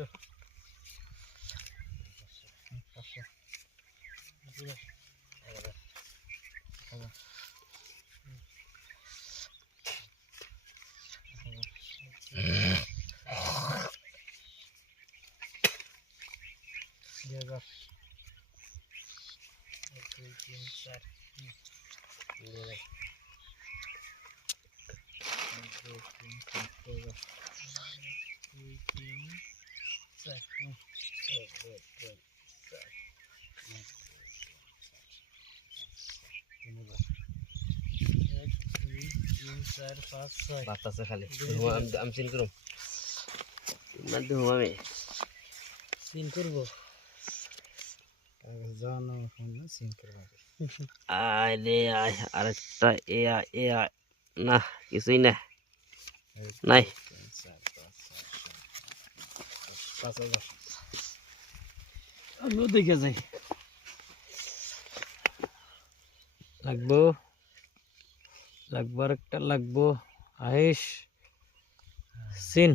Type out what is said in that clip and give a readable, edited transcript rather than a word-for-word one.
500 বাতাসে খালি আমি সিন করব মাধ্যম আমি সিন করব জানো না সিন করব আয় রে আয় আরেকটা এ না কিছুই না নাই 5000 আমিও দেখে যাই লাগবো একটা লাগবো আয়েশ সিন